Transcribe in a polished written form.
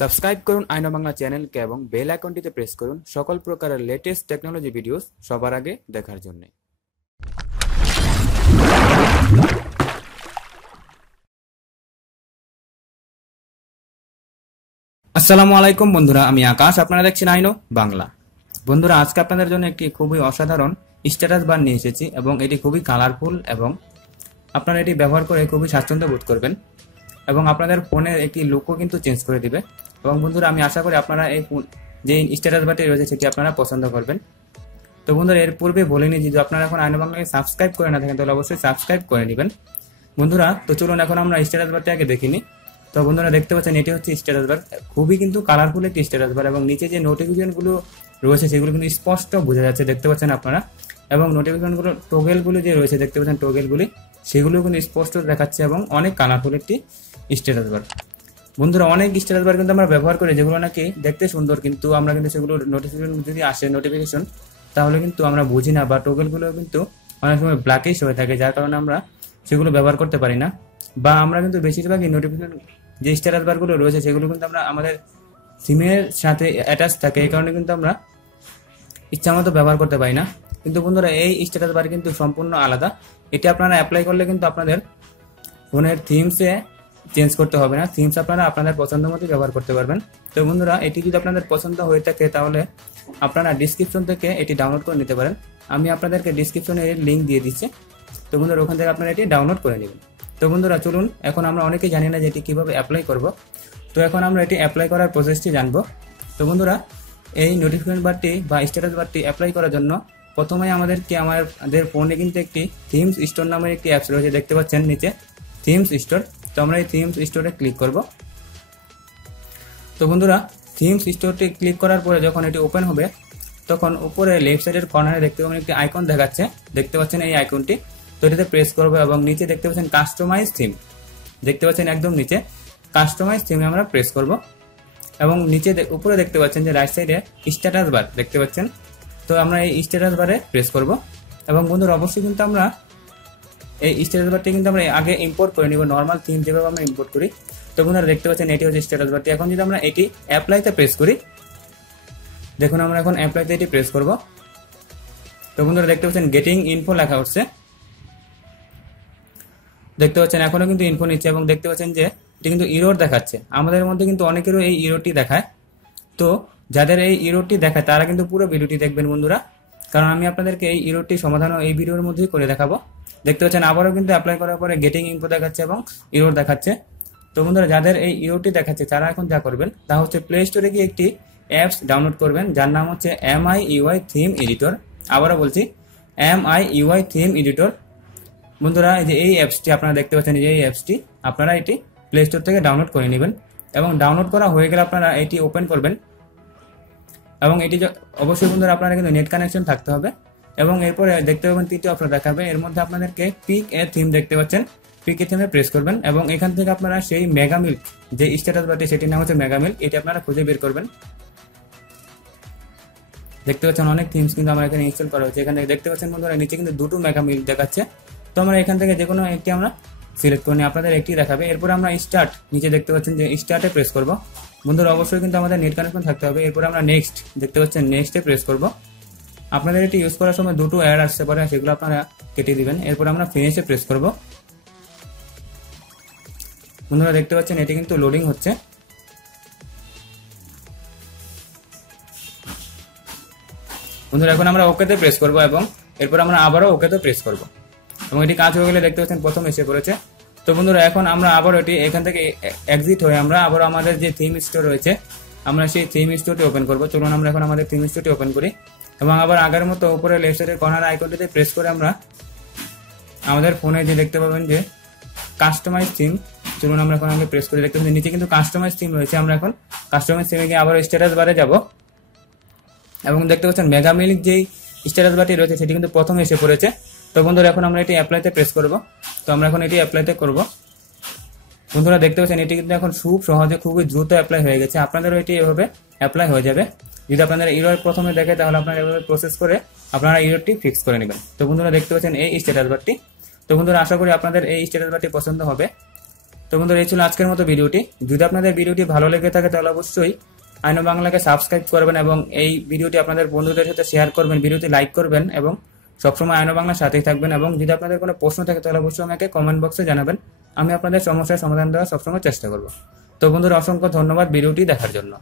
Subscribe করুন আইনো বাংলা চ্যানেলকে এবং বেল আইকনটিতে প্রেস করুন সকল প্রকারের লেটেস্ট টেকনোলজি ভিডিওস সবার আগে দেখার জন্য। আসসালামু আলাইকুম বন্ধুরা, আমি আকাশ, আপনারা দেখছেন আইনো বাংলা। বন্ধুরা, আজকে আপনাদের জন্য একটি খুবই অসাধারণ স্ট্যাটাস বার নিয়ে এসেছি এবং এটি খুবই কালারফুল এবং আপনারা এটি ব্যবহার করে খুবই স্বাচ্ছন্দ্য বোধ করবেন এবং আপনাদের ফোনের একটি লুকও কিন্তু চেঞ্জ করে দিবে। এবং বন্ধুরা, আমি আশা করি আপনারা এই যে স্ট্যাটাস বারটি রয়েছে সেটি আপনারা পছন্দ করবেন। তো বন্ধুরা, এর পূর্বে বলিনি যদি আপনারা এখন আইনো বাংলাকে সাবস্ক্রাইব করে না থাকেন তাহলে অবশ্যই সাবস্ক্রাইব করে নেবেন। বন্ধুরা, তো চলুন এখন আমরা স্ট্যাটাস বারটি আগে দেখিনি। তো বন্ধুরা, দেখতে পাচ্ছেন এটি হচ্ছে স্ট্যাটাস বার, খুবই কিন্তু কালারফুল একটি স্ট্যাটাস বার এবং নিচে যে নোটিফিকেশনগুলো রয়েছে সেগুলো কিন্তু স্পষ্ট বোঝা যাচ্ছে, দেখতে পাচ্ছেন আপনারা। এবং নোটিফিকেশনগুলো টোগেলগুলো যে রয়েছে দেখতে পাচ্ছেন টোগেলগুলি, সেগুলো কিন্তু স্পষ্ট দেখাচ্ছে এবং অনেক কালারফুল একটি স্ট্যাটাস বার। বন্ধুরা, অনেক স্ট্যাটাস বার কিন্তু আমরা ব্যবহার করি যেগুলো নাকি দেখতে সুন্দর, কিন্তু আমরা কিন্তু সেগুলো নোটিফিকেশন যদি আসে নোটিফিকেশন তাহলে কিন্তু আমরা বুঝি না, বা টোগেলগুলো কিন্তু অনেক সময় ব্ল্যাকিশ হয়ে থাকে, যার কারণে আমরা সেগুলো ব্যবহার করতে পারি না। বা আমরা কিন্তু বেশিরভাগই নোটিফিকেশন যে স্ট্যাটাস বারগুলো রয়েছে সেগুলো কিন্তু আমরা আমাদের সিমের সাথে অ্যাটাচ থাকে, এই কারণে কিন্তু আমরা ইচ্ছা মতো ব্যবহার করতে পারি না। কিন্তু বন্ধুরা, এই স্ট্যাটাস বার কিন্তু সম্পূর্ণ আলাদা। এটি আপনারা অ্যাপ্লাই করলে কিন্তু আপনাদের ফোনের থিমসে চেঞ্জ করতে হবে না, থিমস আপনারা আপনাদের পছন্দ মতো ব্যবহার করতে পারবেন। তো বন্ধুরা, এটি যদি আপনাদের পছন্দ হয়ে থাকে তাহলে আপনারা ডিসক্রিপশন থেকে এটি ডাউনলোড করে নিতে পারেন। আমি আপনাদেরকে ডিসক্রিপশনে এর লিঙ্ক দিয়ে দিচ্ছি। তো বন্ধুরা, ওখান থেকে আপনারা এটি ডাউনলোড করে নেবেন। তো বন্ধুরা, চলুন এখন আমরা অনেকেই জানি না যে এটি কীভাবে অ্যাপ্লাই করব। তো এখন আমরা এটি অ্যাপ্লাই করার প্রসেসটি জানবো। তো বন্ধুরা, এই নোটিফিকেশন বারটি বা স্ট্যাটাস বারটি অ্যাপ্লাই করার জন্য প্রথমে আমাদের ফোনে কিন্তু একটি থিমস স্টোর নামের একটি অ্যাপস রয়েছে, দেখতে পাচ্ছেন নিচে থিমস স্টোর। তো আমরা এই থিমস স্টোরে ক্লিক করব। তো বন্ধুরা, থিমস স্টোরটি ক্লিক করার পরে যখন এটি ওপেন হবে তখন উপরে লেফট সাইডের কর্নারে দেখতে পাবেন একটি আইকন দেখাচ্ছে, দেখতে পাচ্ছেন এই আইকনটি। তো এটাতে প্রেস করবো এবং নিচে দেখতে পাচ্ছেন কাস্টমাইজ থিম, দেখতে পাচ্ছেন একদম নিচে কাস্টমাইজ থিমে আমরা প্রেস করব। এবং নিচে উপরে দেখতে পাচ্ছেন যে রাইট সাইডে স্ট্যাটাস বার দেখতে পাচ্ছেন, তো আমরা এই স্ট্যাটাস বারে প্রেস করব। এবং বন্ধুরা, অবশ্যই কিন্তু আমরা এই স্ট্যাটাস বারটি কিন্তু আমরা আগে ইম্পোর্ট করে নিব, নর্মাল থিম যেভাবে আমরা ইম্পোর্ট করি। তো বন্ধুরা, দেখতে পাচ্ছেন এটি হচ্ছে স্ট্যাটাস বারটি। এখন যদি আমরা এটি অ্যাপ্লাইতে প্রেস করি, দেখুন আমরা এখন অ্যাপ্লাইতে এটি প্রেস করব। তো বন্ধুরা, দেখতে পাচ্ছেন গেটিং ইনফো লেখা হচ্ছে, দেখতে পাচ্ছেন এখনো কিন্তু ইনফো নিচ্ছে এবং দেখতে পাচ্ছেন যে এটি কিন্তু ইরোর দেখাচ্ছে। আমাদের মধ্যে কিন্তু অনেকেরও এই ইরোরটি দেখায়। তো যাদের এই ইরোরটি দেখায় তারা কিন্তু পুরো ভিডিওটি দেখবেন বন্ধুরা, কারণ আমি আপনাদেরকে এই ইরোরটি সমাধানও এই ভিডিওর মধ্যেই করে দেখাবো। দেখতে পাচ্ছেন আবারও কিন্তু অ্যাপ্লাই করার পরে গেটিং ইনফো দেখাচ্ছে এবং ইরোর দেখাচ্ছে। তো বন্ধুরা, যাদের এই ইরোরটি দেখাচ্ছে তারা এখন যা করবেন তা হচ্ছে প্লে স্টোরে গিয়ে একটি অ্যাপস ডাউনলোড করবেন যার নাম হচ্ছে MIUI থিম এডিটর। আবারও বলছি, MIUI থিম এডিটর। বন্ধুরা, এই যে এই অ্যাপসটি আপনারা দেখতে পাচ্ছেন, এই অ্যাপসটি আপনারা এটি প্লে স্টোর থেকে ডাউনলোড করে নেবেন এবং ডাউনলোড করা হয়ে গেলে আপনারা এটি ওপেন করবেন। এবং এটি অবশ্যই বন্ধুরা আপনারা কিন্তু নেট কানেকশন থাকতে হবে। এবং এরপরে দেখতে পাবেন তৃতীয় অপশন দেখাবে, এর মধ্যে আপনাদেরকে পিক এ থিম দেখতে পাচ্ছেন, পিক এ থিমে প্রেস করবেন এবং এখান থেকে আপনারা সেই মেগা মিল্ক যে স্ট্যাটাস বারটি সেটির নাম হচ্ছে মেগা মিল্ক, এটি আপনারা খুঁজে বের করবেন। দেখতে পাচ্ছেন অনেক থিমস কিন্তু আমার এখানে ইনস্টল করা হয়েছে। এখানে দেখতে পাচ্ছেন বন্ধুরা নিচে কিন্তু দুটো মেগা মিল্ক দেখাচ্ছে। তো আমরা এখান থেকে যে কোনো একটি আমরা সিলেক্ট করে নিই, আপনাদের একটি দেখাবে। এরপর আমরা স্টার্ট, নিচে দেখতে পাচ্ছেন যে স্টার্টে প্রেস করব। বন্ধুরা, অবশ্যই কিন্তু আমাদের নেট কানেকশন থাকতে হবে। এরপর আমরা নেক্সট, দেখতে পাচ্ছেন নেক্সটে প্রেস করব। আপনাদের এটি ইউজ করার সময় দুটো অ্যাড আসতে পারে, সেগুলো আপনারা কেটে দিবেন। এরপর আমরা ফিনিশে প্রেস করব। বন্ধুরা, দেখতে পাচ্ছেন এটি কিন্তু লোডিং হচ্ছে। বন্ধুরা, এখন আমরা ওকেতে প্রেস করব এবং এরপর আমরা আবারও ওকেতে প্রেস করব এবং এটি কাজ হয়ে গেলে দেখতে পাচ্ছেন প্রথম এসে পড়েছে। তো বন্ধুরা, এখন আমরা আবার এটি এখান থেকে এক্সিট হয়ে আমরা আবার আমাদের যে থিম স্টোর রয়েছে আমরা সেই থিম স্টোরটি ওপেন করব। চলুন আমরা এখন আমাদের থিম স্টোরটি ওপেন করি এবং আবার আগের মতো উপরে লেফট সাইডের কর্নার আইকনটিতে প্রেস করে আমরা আমাদের ফোনে যে দেখতে পাবেন যে কাস্টমাইজ থিম, চলুন আমরা এখন আগে প্রেস করে দেখতে পাচ্ছি নিচে কিন্তু কাস্টমাইজ থিম রয়েছে। আমরা এখন কাস্টমাইজ থিমে গিয়ে আবার স্ট্যাটাস বারে যাব এবং দেখতে পাচ্ছেন মেগা মিল্ক যেই স্ট্যাটাস বারটি রয়েছে সেটি কিন্তু প্রথম এসে পড়েছে। তো বন্ধুরা, এখন আমরা এটি অ্যাপ্লাইতে প্রেস করব। তো আমরা এখন এটি অ্যাপ্লাইতে করব। বন্ধুরা, দেখতে পাচ্ছেন এটি কিন্তু এখন খুব সহজে খুবই দ্রুত অ্যাপ্লাই হয়ে গেছে। আপনাদেরও এটি এভাবে অ্যাপ্লাই হয়ে যাবে। যদি আপনাদের ইরর প্রথমে দেখে তাহলে আপনারা এভাবে প্রসেস করে আপনারা ইররটি ফিক্স করে নেবেন। তো বন্ধুরা, দেখতে পাচ্ছেন এই স্ট্যাটাস বারটি। তো বন্ধুরা, আশা করি আপনাদের এই স্ট্যাটাস বারটি পছন্দ হবে। তো বন্ধুরা, এই ছিল আজকের মতো ভিডিওটি। যদি আপনাদের ভিডিওটি ভালো লেগে থাকে তাহলে অবশ্যই আইনো বাংলাকে সাবস্ক্রাইব করবেন এবং এই ভিডিওটি আপনাদের বন্ধুদের সাথে শেয়ার করবেন, ভিডিওটি লাইক করবেন এবং সবসময় আইনো বাংলার সাথেই থাকবেন। এবং যদি আপনাদের কোনো প্রশ্ন থাকে তাহলে অবশ্যই আমাকে কমেন্ট বক্সে জানাবেন, আমি আপনাদের সমস্যার সমাধান দেওয়ার সবসময় চেষ্টা করব। তো বন্ধুরা, অসংখ্য ধন্যবাদ ভিডিওটি দেখার জন্য।